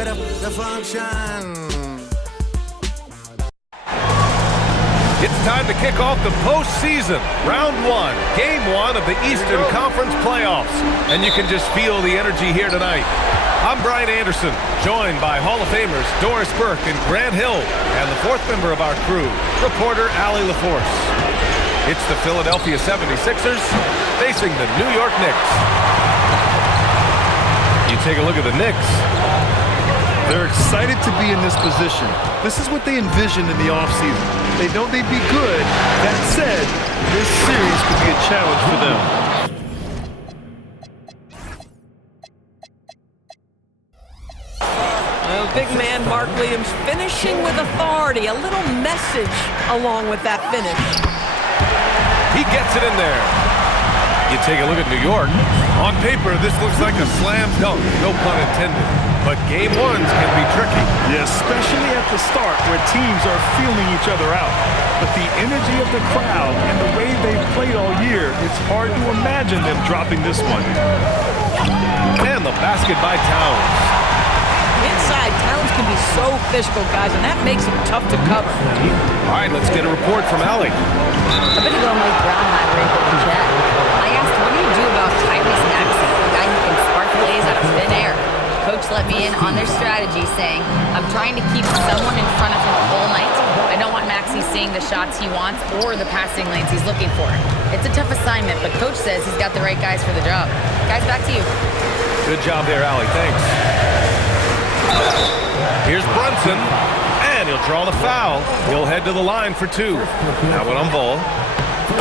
Where the function? It's time to kick off the postseason. Round 1, Game 1 of the Eastern Conference Playoffs. And you can just feel the energy here tonight. I'm Brian Anderson, joined by Hall of Famers Doris Burke and Grant Hill, and the fourth member of our crew, reporter Allie LaForce. It's the Philadelphia 76ers facing the New York Knicks. You take a look at the Knicks. They're excited to be in this position. This is what they envisioned in the offseason. They know they'd be good. That said, this series could be a challenge for them. Well, big man Mark Williams finishing with authority. A little message along with that finish. He gets it in there. You take a look at New York. On paper, this looks like a slam dunk, no pun intended. But game 1s can be tricky. Yeah, especially at the start where teams are feeling each other out. But the energy of the crowd and the way they've played all year, it's hard to imagine them dropping this one. And the basket by Towns. Inside, Towns can be so physical, guys, and that makes him tough to cover. All right, let's get a report from Allie. A bit ago, Mike Brown and I were able to chat. I asked, what do you do about Tyrese Maxey, a guy who can spark plays out of thin air? Coach let me in on their strategy, saying, I'm trying to keep someone in front of him all night. I don't want Maxey seeing the shots he wants or the passing lanes he's looking for. It's a tough assignment, but Coach says he's got the right guys for the job. Guys, back to you. Good job there, Allie. Thanks. Here's Brunson, and he'll draw the foul. He'll head to the line for 2. Now one on ball.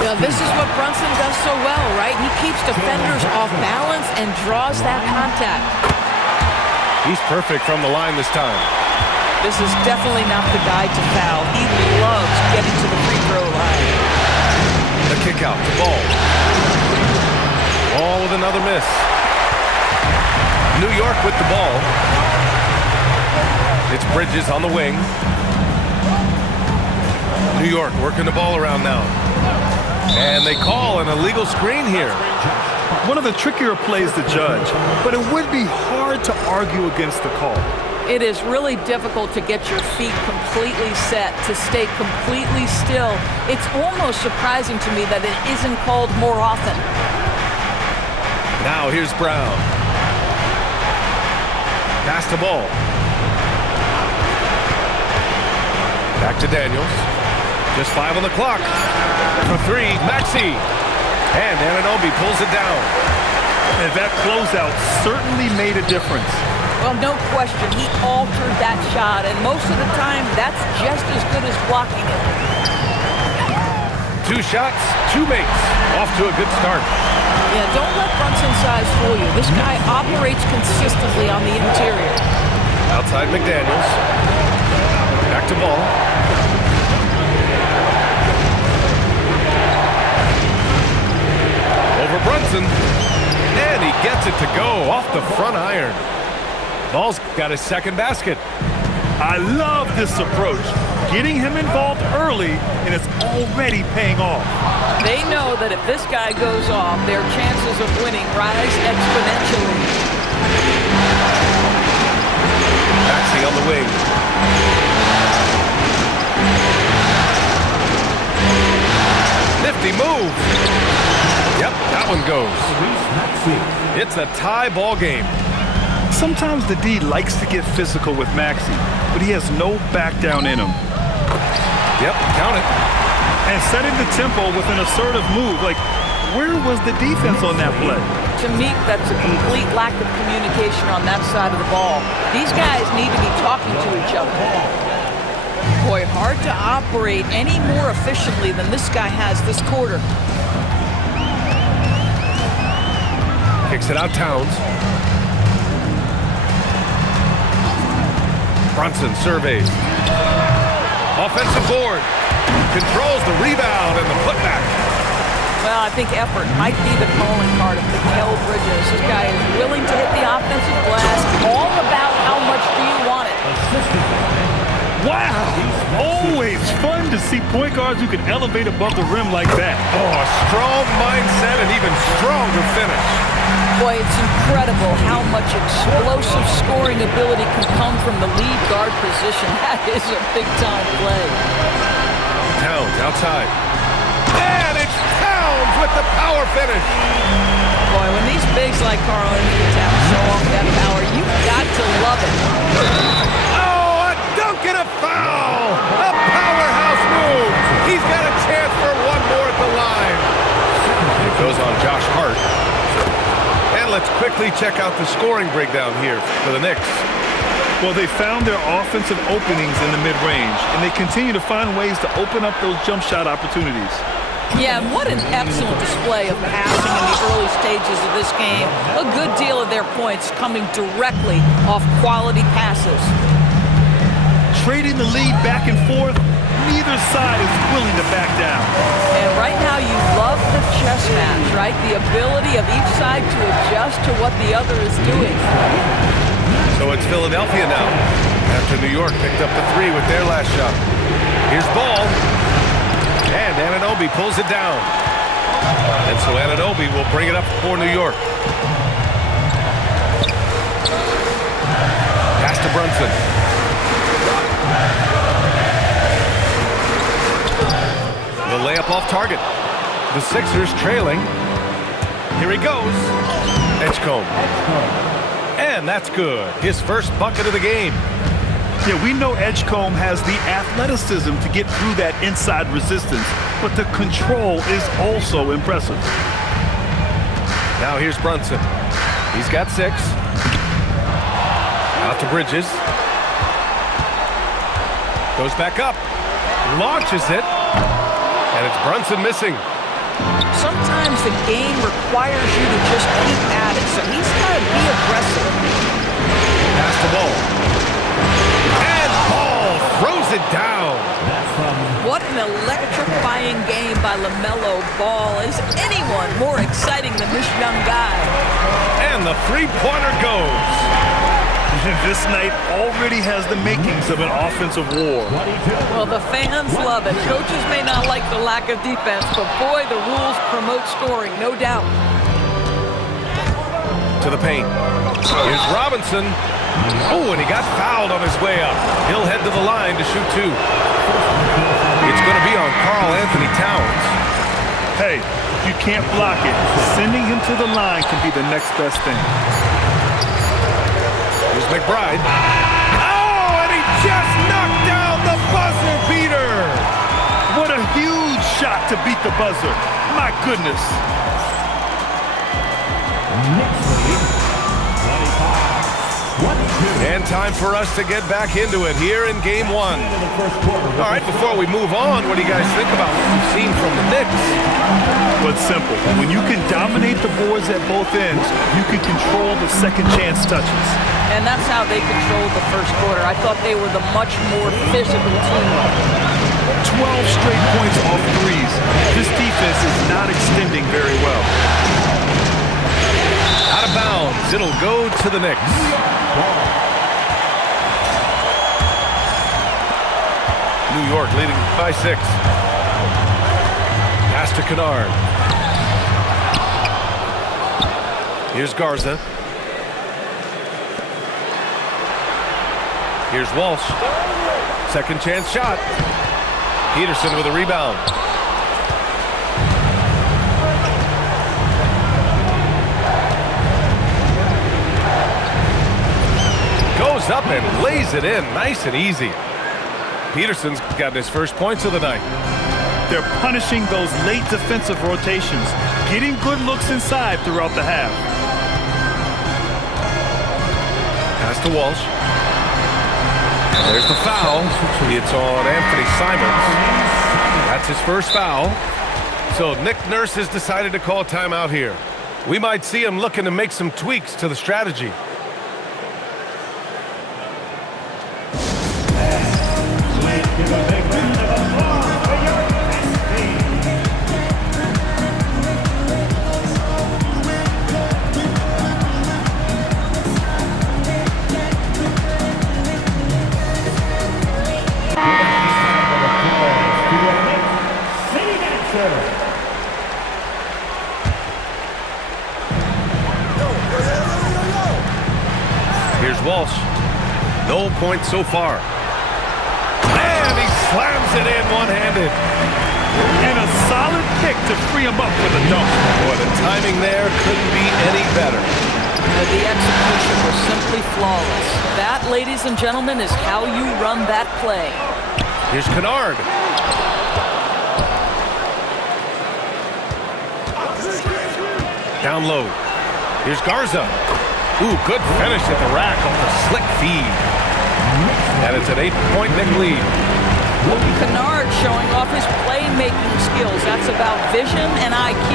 Yeah, this is what Brunson does so well, right? He keeps defenders off balance and draws that contact. He's perfect from the line this time. This is definitely not the guy to foul. He loves getting to the free throw line. The kick out, the ball. Ball with another miss. New York with the ball. It's Bridges on the wing. New York working the ball around now. And they call an illegal screen here. One of the trickier plays to judge, but it would be hard to argue against the call. It is really difficult to get your feet completely set, to stay completely still. It's almost surprising to me that it isn't called more often. Now here's Brown. Pass the ball. Back to Daniels. Just 5 on the clock. For 3, Maxey. And Anunoby pulls it down. And that closeout certainly made a difference. Well, no question, he altered that shot, and most of the time, that's just as good as blocking it. 2 shots, 2 makes. Off to a good start. Yeah, don't let Brunson's size fool you. This guy operates consistently on the interior. Outside McDaniels. Back to ball. Over Brunson. And he gets it to go off the front iron. Ball's got his second basket. I love this approach. Getting him involved early, and it's already paying off. They know that if this guy goes off, their chances of winning rise exponentially. Maxey on the wing. Nifty move. Yep, that one goes. It's a tie ball game. Sometimes the D likes to get physical with Maxey, but he has no back down in him. Yep, count it. And setting the tempo with an assertive move. Like, where was the defense on that play? To me, that's a complete lack of communication on that side of the ball. These guys need to be talking to each other. Boy, hard to operate any more efficiently than this guy has this quarter. Kicks it out, Towns. Brunson surveys. Offensive board. Controls the rebound and the putback. Well, I think effort might be the calling card of Mikal Bridges. This guy is willing to hit the offensive glass. All about how much do you want it. Wow! Always fun to see point guards who can elevate above the rim like that. Oh, a strong mindset and even stronger finish. Boy, it's incredible how much explosive scoring ability can come from the lead guard position. That is a big-time play. Towns outside. And it's Towns with the power finish. Boy, when these bigs like Karl Anthony Towns show off that power, you've got to love it. Oh, a dunk and a foul! A powerhouse move! He's got a chance for one more at the line. It goes on Josh Hart. And let's quickly check out the scoring breakdown here for the Knicks. Well, they found their offensive openings in the mid-range, and they continue to find ways to open up those jump shot opportunities. Yeah, and what an excellent display of passing in the early stages of this game. A good deal of their points coming directly off quality passes. Trading the lead back and forth, neither side is willing to back down. And right now you love the chess match, right? The ability of each side to adjust to what the other is doing. So it's Philadelphia now, after New York picked up the three with their last shot. Here's Ball. And Anunoby pulls it down. And so Anunoby will bring it up for New York. Pass to Brunson. The layup off target. The Sixers trailing. Here he goes. Edgecombe. And that's good. His first bucket of the game. Yeah, we know Edgecombe has the athleticism to get through that inside resistance, but the control is also impressive. Now here's Brunson. He's got 6. Out to Bridges. Goes back up. Launches it. And it's Brunson missing. Sometimes the game requires you to just keep at it, so he's got to be aggressive. Pass the ball. And Ball throws it down. What an electrifying game by LaMelo Ball. Is anyone more exciting than this young guy? And the three-pointer goes. This night already has the makings of an offensive war. Well, the fans love it. Coaches may not like the lack of defense, but boy, the rules promote scoring, no doubt. To the paint. Here's Robinson. Oh, and he got fouled on his way up. He'll head to the line to shoot 2. It's going to be on Karl Anthony Towns. Hey, you can't block it. Sending him to the line can be the next best thing. Here's McBride. Oh, and he just knocked down the buzzer beater. What a huge shot to beat the buzzer. My goodness. And time for us to get back into it here in Game 1. All right, before we move on, what do you guys think about what we've seen from the Knicks? But simple. When you can dominate the boards at both ends, you can control the second chance touches. And that's how they controlled the first quarter. I thought they were the much more physical team. 12 straight points off threes. This defense is not extending very well. Out of bounds. It'll go to the Knicks. New York leading by 6. Pass to Kennard. Here's Garza. Here's Walsh. Second chance shot. Peterson with a rebound. Goes up and lays it in nice and easy. Peterson's gotten his first points of the night. They're punishing those late defensive rotations, getting good looks inside throughout the half. Pass to Walsh. There's the foul. It's on Anthony Simons. That's his first foul. So Nick Nurse has decided to call timeout here. We might see him looking to make some tweaks to the strategy. No points so far. And he slams it in one-handed. And a solid pick to free him up for the dunk. Boy, the timing there couldn't be any better. The execution was simply flawless. That, ladies and gentlemen, is how you run that play. Here's Kennard. Down low. Here's Garza. Ooh, good finish at the rack on the slick feed. And it's an 8-point Knick lead. Kennard showing off his playmaking skills. That's about vision and IQ.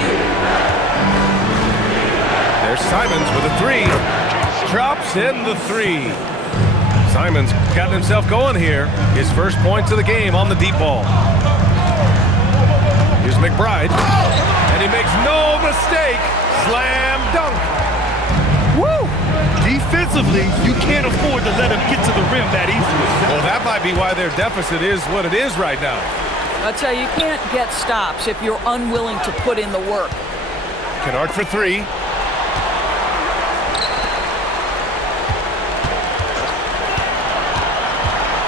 There's Simons with a three. Drops in the three. Simons got himself going here. His first points of the game on the deep ball. Here's McBride. And he makes no mistake. Slam dunk. Woo! Defensively, you can't afford to let him get to the rim that easily. Well, that might be why their deficit is what it is right now. I'll tell you, you can't get stops if you're unwilling to put in the work. Kennard for three.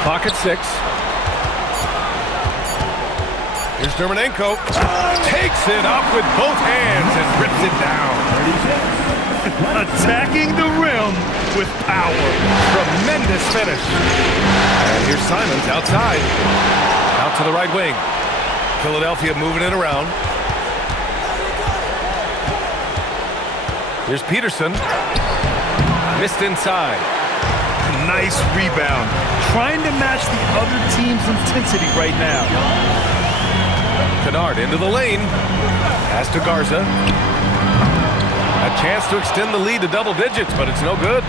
Clock at 6. Here's Dermonenko. Takes it up with both hands and rips it down. Attacking the rim with power. Tremendous finish. And here's Simons outside. Out to the right wing. Philadelphia moving it around. Here's Peterson. Missed inside. Nice rebound. Trying to match the other team's intensity right now. Kennard into the lane. Pass to Garza. A chance to extend the lead to double digits, but it's no good.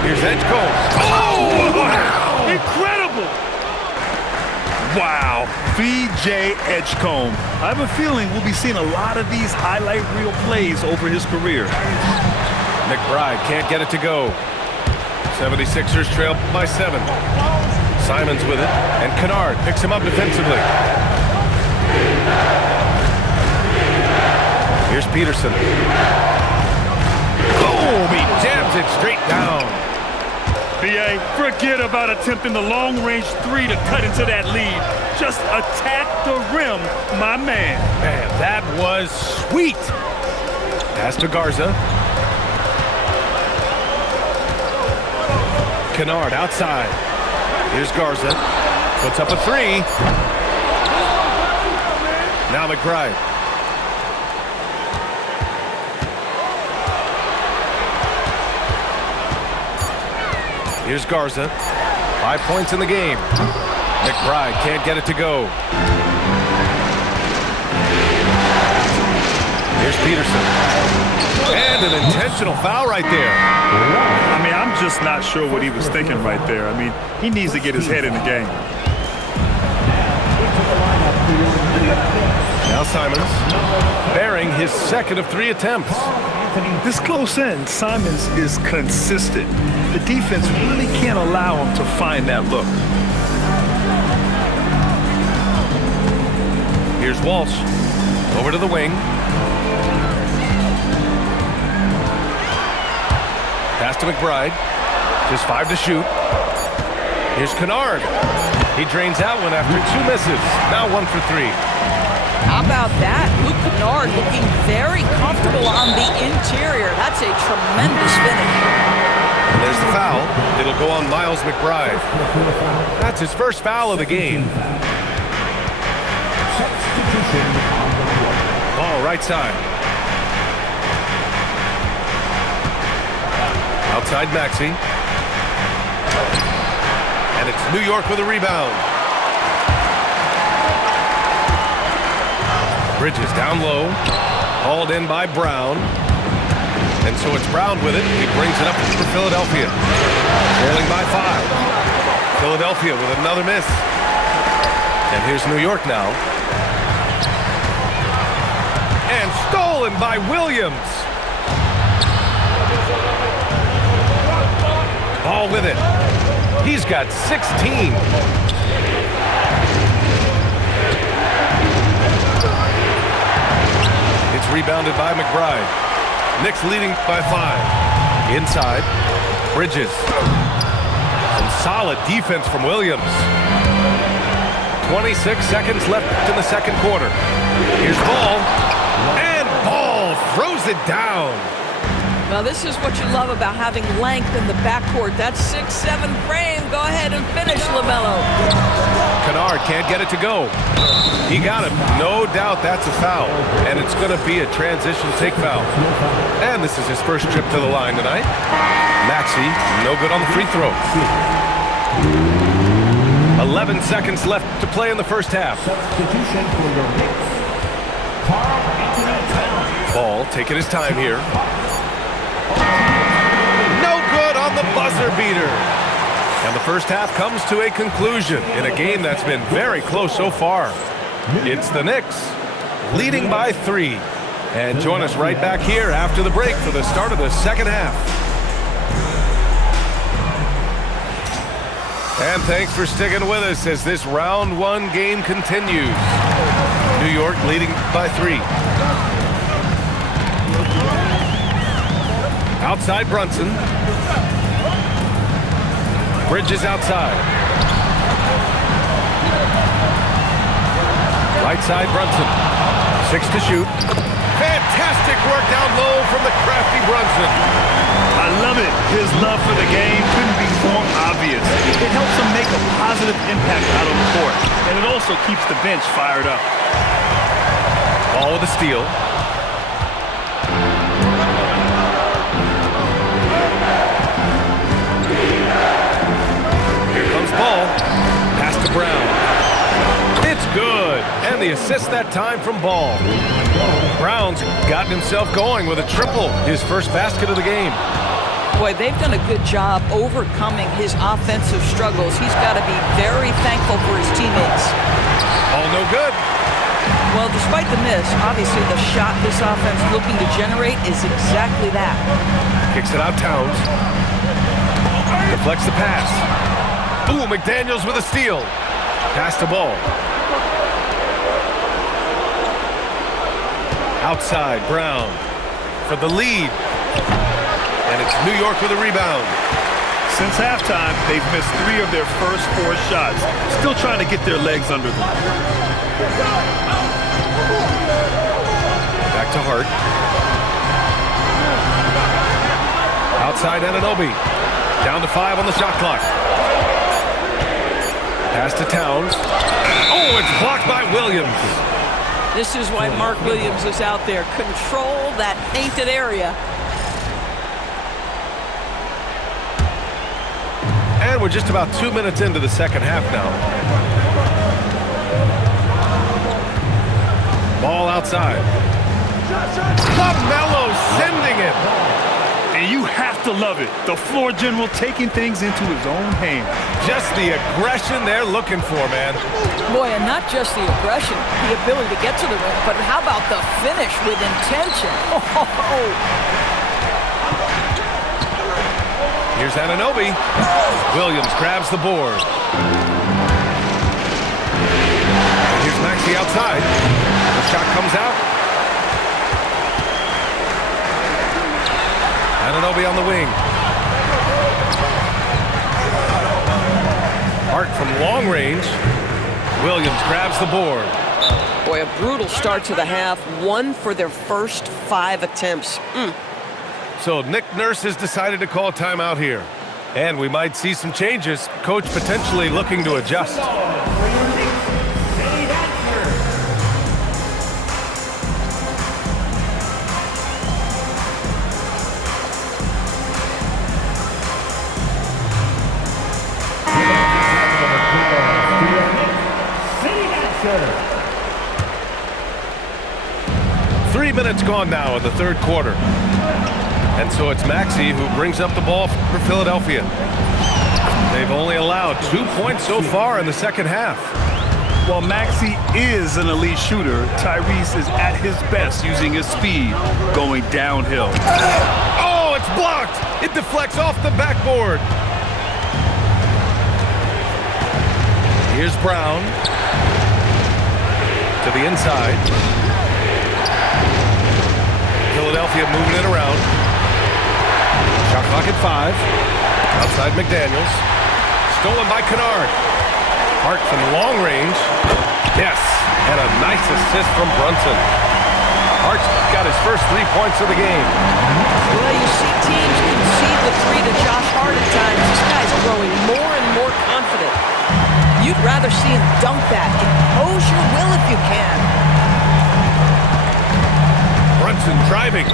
Here's Edgecombe. Oh, wow! Incredible! Wow, VJ Edgecombe. I have a feeling we'll be seeing a lot of these highlight reel plays over his career. McBride can't get it to go. 76ers trail by 7. Simons with it, and Kennard picks him up defensively. Here's Peterson. Boom! He jams it straight down. BA, forget about attempting the long-range three to cut into that lead. Just attack the rim, my man. Man, that was sweet. Pass to Garza. Kennard outside. Here's Garza. Puts up a three. Now McBride. Here's Garza. 5 points in the game. McBride can't get it to go. Here's Peterson. And an intentional foul right there. I mean, I'm just not sure what he was thinking right there. I mean, he needs to get his head in the game. Now Simons, bearing his second of 3 attempts. This close in, Simons is consistent. The defense really can't allow him to find that look. Here's Walsh. Over to the wing. Pass to McBride. Just 5 to shoot. Here's Kennard. He drains that one after 2 misses. Now 1 for 3. How about that? Luke Kennard looking very comfortable on the interior. That's a tremendous finish. And there's the foul. It'll go on Miles McBride. That's his first foul of the game. Ball right side. Outside Maxey. And it's New York with a rebound. Bridges down low. Hauled in by Brown. And so it's Brown with it. He brings it up for Philadelphia. Trailing by 5. Philadelphia with another miss. And here's New York now. And stolen by Williams. Ball with it. He's got 16. It's rebounded by McBride. Knicks leading by 5. Inside. Bridges. Some solid defense from Williams. 26 seconds left in the second quarter. Here's Ball. And Ball throws it down. Well, this is what you love about having length in the backcourt. That 6'7" frame. Go ahead and finish, LaMelo. Kennard can't get it to go. He got it. No doubt that's a foul. And it's going to be a transition take foul. And this is his first trip to the line tonight. Maxey, no good on the free throw. 11 seconds left to play in the first half. Substitution for your Knicks. Ball taking his time here. No good on the buzzer beater. And the first half comes to a conclusion in a game that's been very close so far. It's the Knicks leading by 3. And join us right back here after the break for the start of the second half. And thanks for sticking with us as this round 1 game continues. New York leading by 3. Outside Brunson. Bridges outside. Right side Brunson. 6 to shoot. Fantastic work down low from the crafty Brunson. I love it. His love for the game couldn't be more obvious. It helps him make a positive impact out on the court, and it also keeps the bench fired up. Ball with a steal. Here comes Ball. Pass to Brown. It's good. And the assist that time from Ball. Brown's gotten himself going with a triple, his first basket of the game. Boy, they've done a good job overcoming his offensive struggles. He's got to be very thankful for his teammates. All no good. Well, despite the miss, obviously the shot this offense looking to generate is exactly that. Kicks it out Towns. Deflects the pass. Ooh, McDaniels with a steal. Pass to Ball. Outside, Brown for the lead. And it's New York with a rebound. Since halftime, they've missed 3 of their first 4 shots. Still trying to get their legs under them. Back to Hart. Outside Anunoby. Down to 5 on the shot clock. Pass to Towns. Oh, it's blocked by Williams. This is why Mark Williams is out there. Control that painted area. And we're just about 2 minutes into the second half now. Ball outside. LaMelo sending it. And you have to love it. The floor general taking things into his own hands. Just the aggression they're looking for, man. Boy, and not just the aggression, the ability to get to the rim, but how about the finish with intention? Oh. Here's Anunoby. Williams grabs the board. And here's Maxey outside. The shot comes out. Anunoby on the wing. Hart from long range. Williams grabs the board. Boy, a brutal start to the half. 1 for their first 5 attempts. So Nick Nurse has decided to call a timeout here. And we might see some changes. Coach potentially looking to adjust. Three minutes gone now in the third quarter. And so it's Maxey who brings up the ball for Philadelphia. They've only allowed 2 points so far in the second half. While Maxey is an elite shooter, Tyrese is at his best using his speed going downhill. Oh, it's blocked! It deflects off the backboard. Here's Brown. To the inside. Philadelphia moving it around. Shot clock at 5. Outside McDaniels. Stolen by Kennard. Hart from long range. Yes, and a nice assist from Brunson. Hart's got his first 3 points of the game. Well, you see teams concede the 3 to Josh Hart at times. This guy's growing more and more confident. You'd rather see him dunk that. Impose your will if you can. Brunson driving.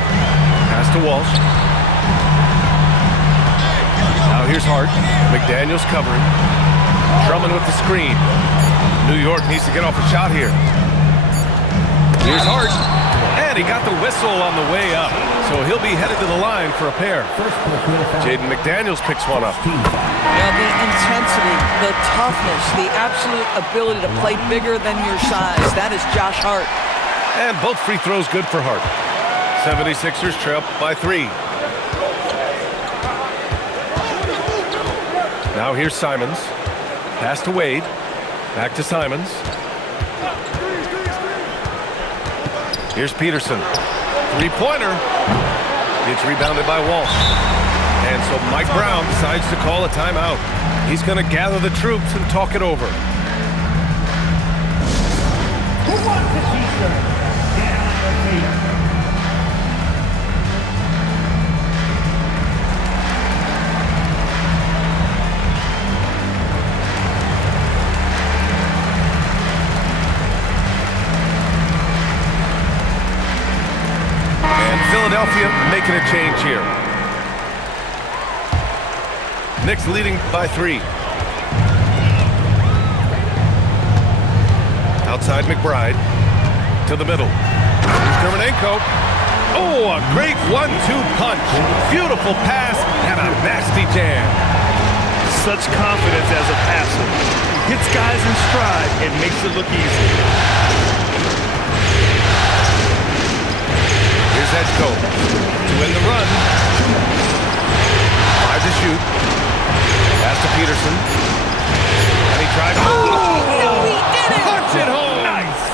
Pass to Walsh. Now here's Hart. McDaniels covering. Drummond with the screen. New York needs to get off a shot here. Here's Hart. And he got the whistle on the way up. So he'll be headed to the line for a pair. Jaden McDaniels picks one up. Yeah, the intensity, the toughness, the absolute ability to play bigger than your size. That is Josh Hart. And both free throws good for Hart. 76ers trail by 3. Now here's Simons. Pass to Wade. Back to Simons. Here's Peterson. Three-pointer. It's rebounded by Walsh. And so Mike Brown decides to call a timeout. He's going to gather the troops and talk it over. Who wants the t-shirt? Down the feet. Philadelphia making a change here. Knicks leading by 3. Outside McBride to the middle. Here's Dermonenko. Oh, a great 1-2 punch. Beautiful pass and a nasty jam. Such confidence as a passer. He hits guys in stride and makes it look easy. Here's Edgecombe to win the run. 5 to shoot. Pass to Peterson. And he tried. No, he did it! Punch it home! Nice!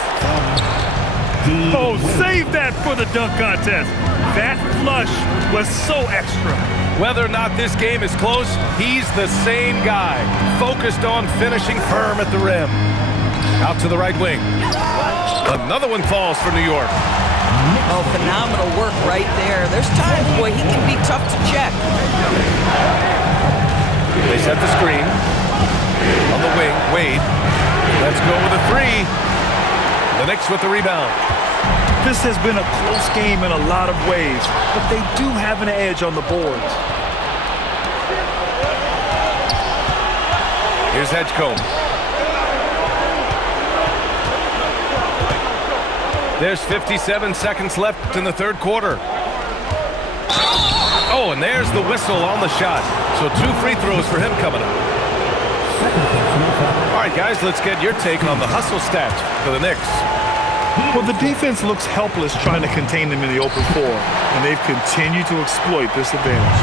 Oh, save that for the dunk contest. That flush was so extra. Whether or not this game is close, he's the same guy. Focused on finishing firm at the rim. Out to the right wing. Another one falls for New York. Oh, phenomenal work right there. There's times, boy, he can be tough to check. They set the screen. On the wing, Wade. Let's go with a 3. The Knicks with the rebound. This has been a close game in a lot of ways, but they do have an edge on the boards. Here's Edgecombe. There's 57 seconds left in the third quarter. Oh, and there's the whistle on the shot. So 2 free throws for him coming up. All right, guys, let's get your take on the hustle stats for the Knicks. Well, the defense looks helpless trying to contain them in the open floor, and they've continued to exploit this advantage.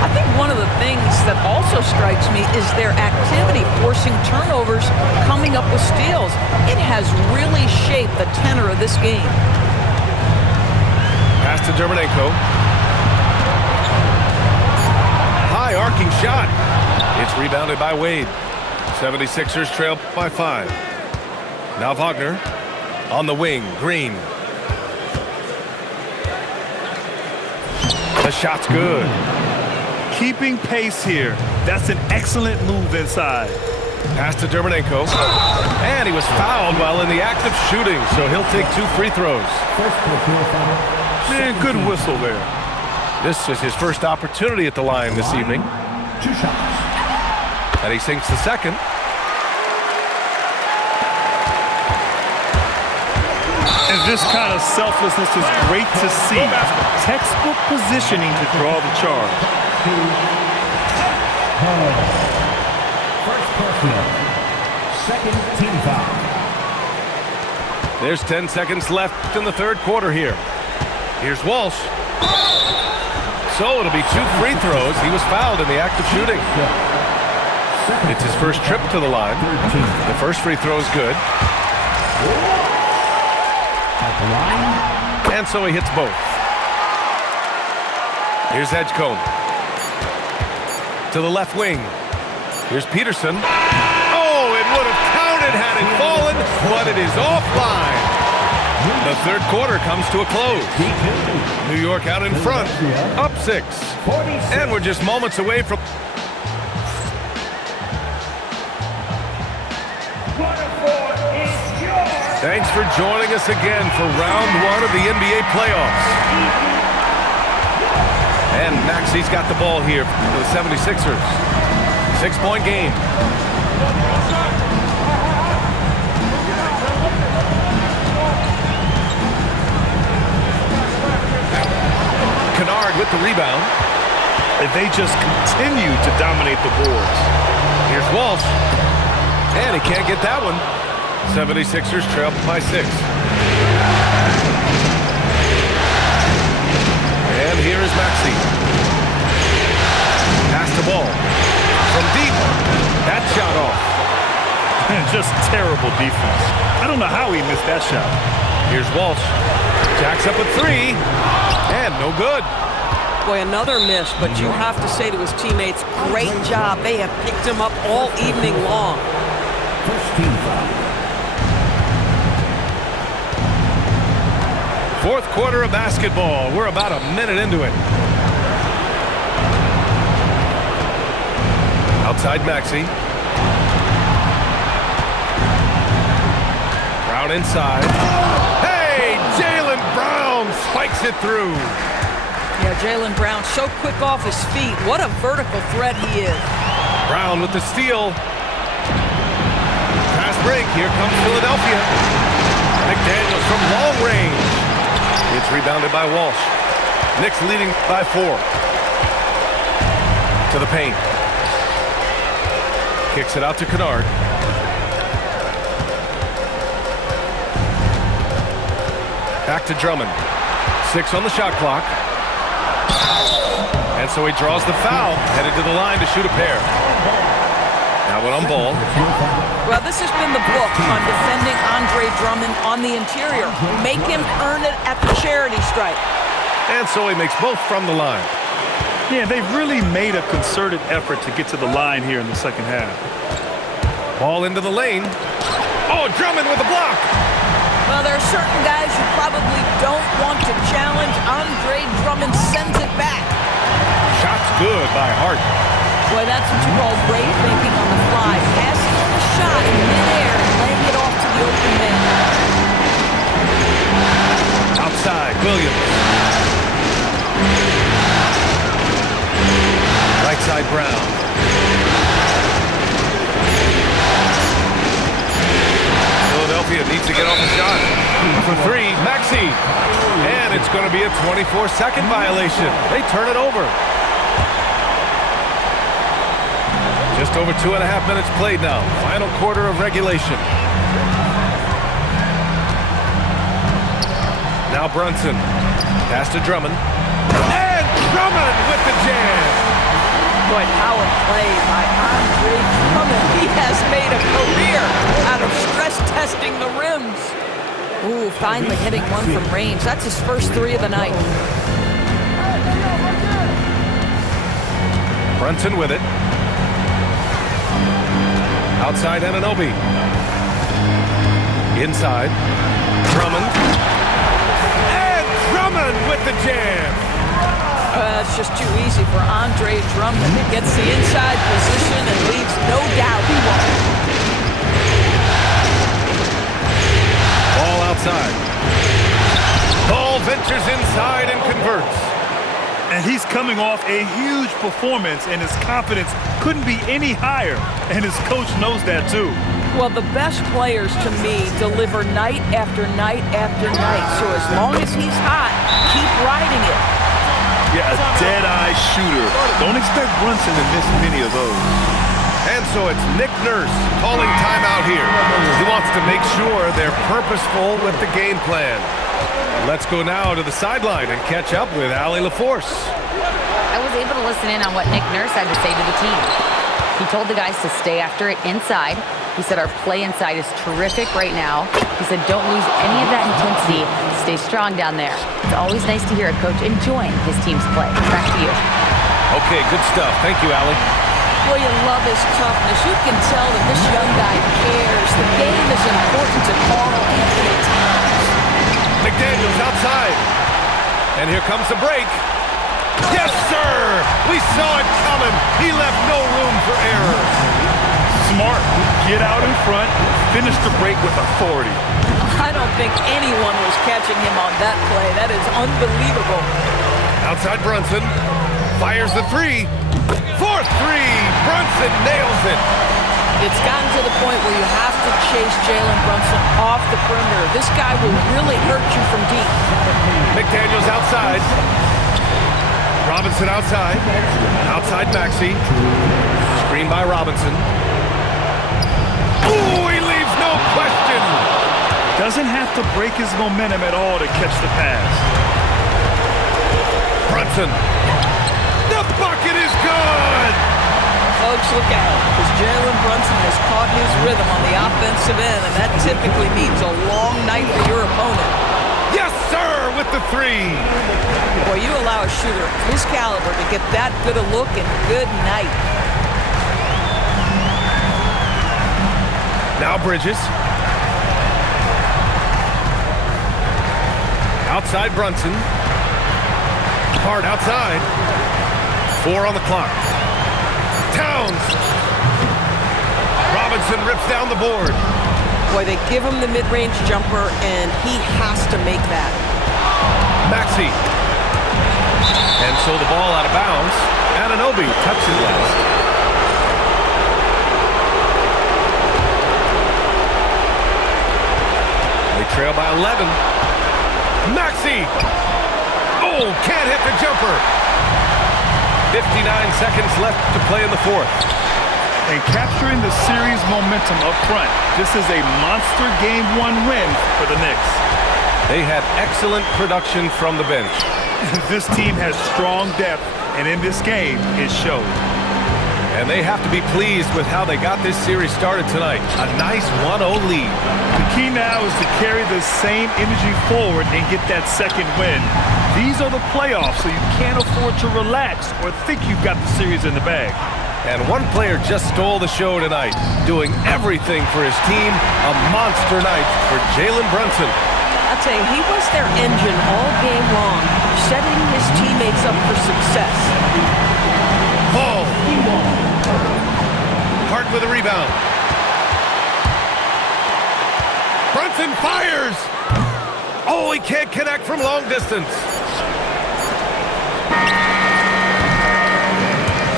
I think one of the things that also strikes me is their activity forcing turnovers, coming up with steals. It has really shaped the tenor of this game. Pass to Dermonenko. High arcing shot. It's rebounded by Wade. 76ers trail by 5. Now Wagner on the wing. Green. The shot's good. Keeping pace here. That's an excellent move inside. Pass to Dermonenko. And he was fouled while in the act of shooting, so he'll take 2 free throws. Man, good whistle there. This is his first opportunity at the line this evening. 2 shots. And he sinks the second. And this kind of selflessness is great to see. Textbook positioning to draw the charge. First personal. Second team foul. There's 10 seconds left in the third quarter here. Here's Walsh. So it'll be 2 free throws. He was fouled in the act of shooting. It's his first trip to the line. The first free throw is good. And so he hits both. Here's Edgecombe. To the left wing. Here's Peterson. Oh, it would have counted had it fallen, but it is offline. The third quarter comes to a close. New York out in front, up 6. And we're just moments away from... Thanks for joining us again for round 1 of the NBA playoffs. And Maxi's got the ball here for the 76ers. 6-point game. Kennard with the rebound. If they just continue to dominate the boards. Here's Walsh. And he can't get that one. 76ers trail by 6. And here is Maxey. Pass the ball. From deep. That shot off. Just terrible defense. I don't know how he missed that shot. Here's Walsh. Jacks up a 3. And no good. Boy, another miss, but you have to say to his teammates, great job. They have picked him up all evening long. First team foul. Fourth quarter of basketball. We're about a minute into it. Outside Maxey. Brown inside. Hey, Jaylen Brown spikes it through. Yeah, Jaylen Brown so quick off his feet. What a vertical threat he is. Brown with the steal. Pass break. Here comes Philadelphia. McDaniels from long range. It's rebounded by Walsh. Knicks leading by 4. To the paint. Kicks it out to Kennard. Back to Drummond. 6 on the shot clock. And so he draws the foul, headed to the line to shoot a pair. Now one on ball. Well, this has been the book on defending Andre Drummond on the interior. Make him earn it at the charity stripe. And so he makes both from the line. Yeah, they've really made a concerted effort to get to the line here in the second half. Ball into the lane. Oh, Drummond with a block. Well, there are certain guys you probably don't want to challenge. Andre Drummond sends it back. Shot's good by Hart. Boy, that's what you call great thinking on the fly. Passing on the shot in midair and laying it off to the open man. Outside, Williams. Right side, Brown. Philadelphia needs to get off the shot. For 3, Maxey. And it's going to be a 24-second violation. They turn it over. Just over 2.5 minutes played now. Final quarter of regulation. Now Brunson. Pass to Drummond. And Drummond with the jam. Boy, power play by Andre Drummond. He has made a career out of stress testing the rims. Ooh, finally hitting one from range. That's his first 3 of the night. Brunson with it. Outside Anunoby. Inside. Drummond. And Drummond with the jam. It's just too easy for Andre Drummond. He gets the inside position and leaves no doubt he won. Ball outside. Ball ventures inside and converts. And he's coming off a huge performance, and his confidence couldn't be any higher. And his coach knows that, too. Well, the best players, to me, deliver night after night after night. So as long as he's hot, keep riding it. Yeah, a dead-eye shooter. Don't expect Brunson to miss many of those. And so it's Nick Nurse calling timeout here. He wants to make sure they're purposeful with the game plan. Let's go now to the sideline and catch up with Allie LaForce. I was able to listen in on what Nick Nurse had to say to the team. He told the guys to stay after it inside. He said our play inside is terrific right now. He said don't lose any of that intensity. Stay strong down there. It's always nice to hear a coach enjoying his team's play. Back to you. Okay, good stuff. Thank you, Allie. Boy, you love his toughness. You can tell that this young guy cares. The game is important to Carl Anthony Towns. McDaniels outside. And here comes the break. Yes, sir! We saw it coming. He left no room for error. Smart. Get out in front. Finish the break with authority. I don't think anyone was catching him on that play. That is unbelievable. Outside Brunson. Fires the three. 4-3. Brunson nails it. It's gotten to the point where you have to chase Jalen Brunson off the perimeter. This guy will really hurt you from deep. McDaniels outside. Robinson outside. Outside Maxey. Screen by Robinson. Ooh, he leaves no question. Doesn't have to break his momentum at all to catch the pass. Brunson. The bucket is good. Folks, look out, because Jalen Brunson has caught his rhythm on the offensive end, and that typically means a long night for your opponent. Yes, sir, with the three. Boy, you allow a shooter of his caliber to get that good a look and good night. Now Bridges. Outside Brunson. Hard outside. 4 on the clock. Towns. Robinson rips down the board. Boy, they give him the mid-range jumper, and he has to make that. Maxey. And so the ball out of bounds. Anunoby touched it last. They trail by 11. Maxey. Oh, can't hit the jumper. 59 seconds left to play in the fourth. And capturing the series momentum up front. This is a monster Game 1 win for the Knicks. They had excellent production from the bench. This team has strong depth, and in this game, it showed. And they have to be pleased with how they got this series started tonight. A nice 1-0 lead. The key now is to carry the same energy forward and get that second win. These are the playoffs, so you can't afford to relax or think you've got the series in the bag. And one player just stole the show tonight, doing everything for his team. A monster night for Jalen Brunson. I'll tell you, he was their engine all game long, setting his teammates up for success. Ball. Hart with a rebound. Brunson fires. Oh, he can't connect from long distance.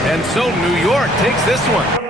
And so New York takes this one.